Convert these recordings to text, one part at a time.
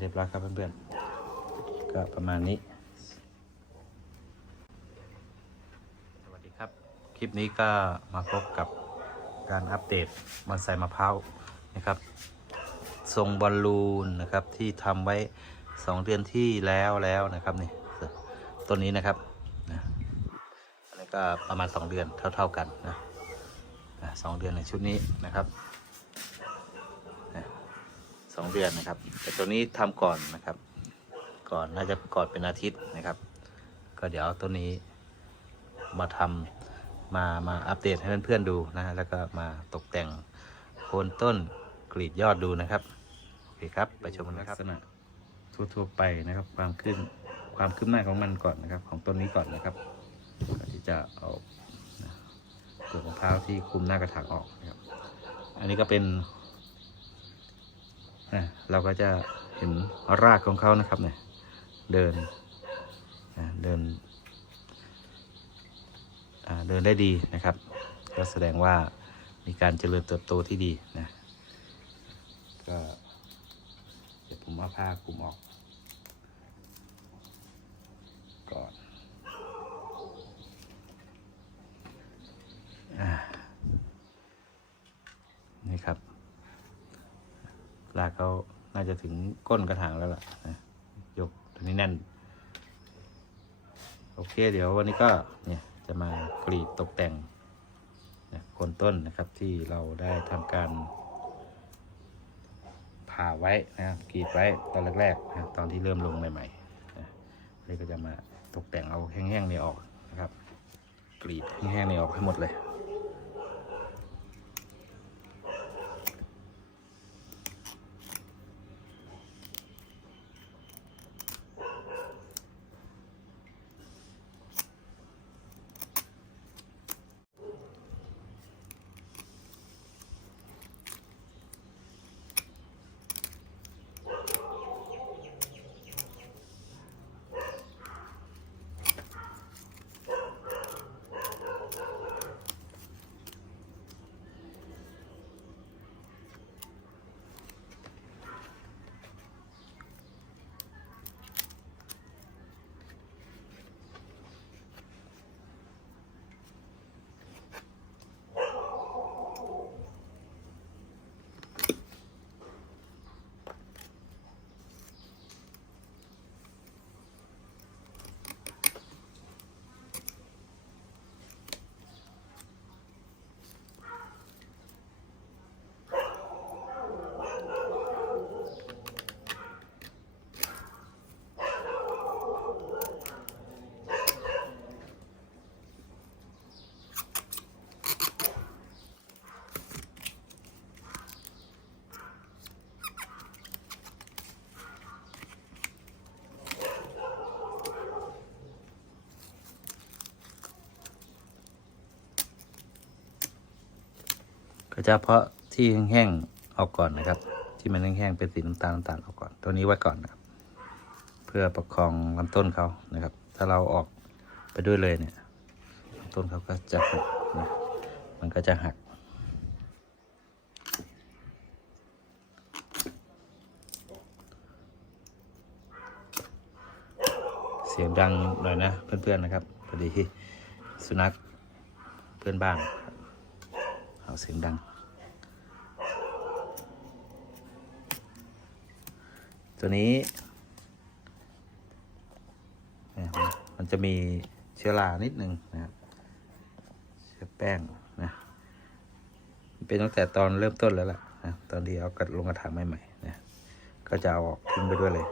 เรียบร้อยครับเพื่อนๆ ก็ประมาณนี้ สวัสดีครับ คลิปนี้ก็มาพบกับการอัปเดตบอนไซมะพร้าวนะครับ ทรงบอลลูนนะครับที่ทำไว้ 2 เดือนที่แล้วแล้วนะครับนี่ต้นนี้นะครับนะอันนี้ก็ประมาณ 2 เดือนเท่า ๆกันนะสองเดือนในชุดนี้นะครับ องเดือนนะครับ แต่ตัวนี้ทำก่อนนะครับ ก่อนน่าจะก่อนเป็นอาทิตย์นะครับ ก็เดี๋ยวตัวนี้มาทำมามาอัปเดตให้เพื่อนๆดูนะฮะแล้วก็มาตกแต่งโคนต้นกรีดยอดดูนะครับโอเคครับไปชมกันนะครับลักษณะทั่วๆไปนะครับ ความขึ้นความขึ้นหน้าของมันก่อนนะครับ ของต้นนี้ก่อนนะครับก่อนที่จะเอาเปลือกมะพร้าวที่คลุมหน้ากระถางออกนะครับ อันนี้ก็เป็น นะเราก็จะเห็นรากของเขานะครับเนี่ยเดินนะเดินเดินได้ดีนะครับ ก็แสดงว่ามีการเจริญเติบโตที่ดีนะก็เดี๋ยวผมเอาผ้าคลุมออกก่อนอ่านี่ครับลาก เขาน่าจะถึงก้นกระถางแล้วล่ะนะยกตัวนี้แน่น โอเค เดี๋ยววันนี้ก็เนี่ยจะมากรีดตกแต่งนะโคนต้นนะครับที่เราได้ทำการผ่าไว้นะครับกรีดไว้ตอนแรกๆนะตอนที่เริ่มลงใหม่ๆนะนี่ก็จะมาตกแต่งเอาแห้งๆนี่ออกนะครับ กรีดแห้งๆนี่ออกให้หมดเลย ก็จะเพาะที่แห้งๆออกก่อนนะครับ ที่มันแห้งๆเป็นสีน้ำตาลน้ำตาลออกก่อน ตัวนี้ไว้ก่อนนะครับ เพื่อประคองลำต้นเขานะครับ ถ้าเราออกไปด้วยเลยเนี่ยลำต้นเขาก็จะหักนะมันก็จะหัก เสียงดังหน่อยนะเพื่อนๆนะครับพอดีสุนัขเพื่อนบ้านเอาเสียงดัง ตัวนี้ มันจะมีเชื้อรานิดนึงนะครับเชื้อแป้งนะเป็นตั้งแต่ตอนเริ่มต้นแล้วล่ะนะตอนที่เอากระลงกระถางใหม่ๆนะก็จะเอาออกทิ้งไปด้วยเลย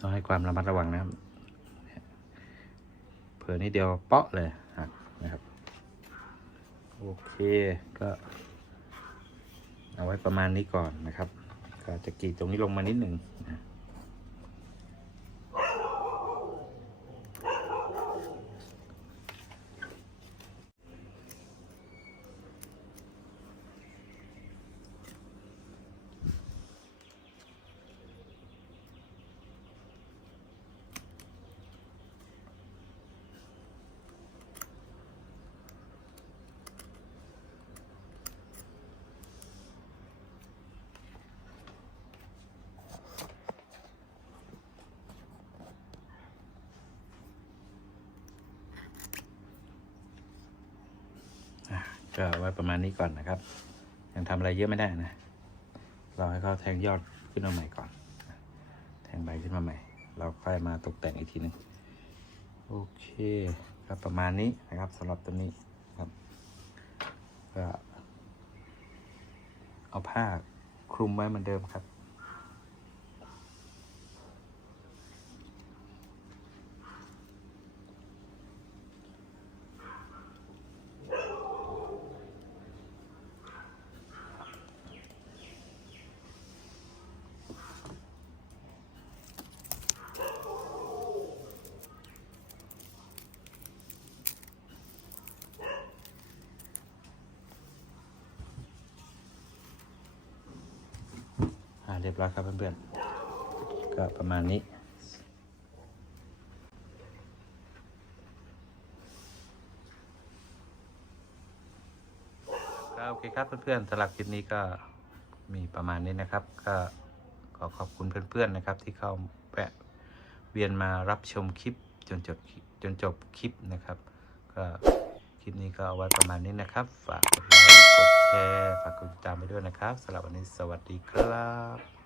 ต้องให้ความระมัดระวังนะครับอนิดเดียวเปาะเลยหักนะครับ โอเคก็ เอาไว้ประมาณนี้ก่อนนะครับ ก็จะกรีดตรงนี้ลงมานิดหนึ่งนะ อะ ก็ไว้ประมาณนี้ก่อนนะครับ ยังทำอะไรเยอะไม่ได้นะเราให้เขาแทงยอดขึ้นมาใหม่ก่อน แทงใบขึ้นมาใหม่ เราค่อยมาตกแต่งอีกทีหนึงโอเคก็ประมาณนี้นะครับสำหรับตัวนี้ครับก็เอาผ้าคลุมไว้เหมือนเดิมครับ รียบร้อยครับเพื่อนๆ ก็ประมาณนี้ก็โอเคครับเพื่อนๆสำหรับคลิปนี้ก็มีประมาณนี้นะครับ ก็ขอขอบคุณเพื่อนๆนะครับ ที่เข้าแวะเวียนมารับชมคลิปจนจบจนจบคลิปนะครับ ก็คลิปนี้ก็เอาไว้ประมาณนี้นะครับ ฝากกดไลค์กดแชร์ฝากกดติดตามไปด้วยนะครับสำหรับวันนี้สวัสดีครับ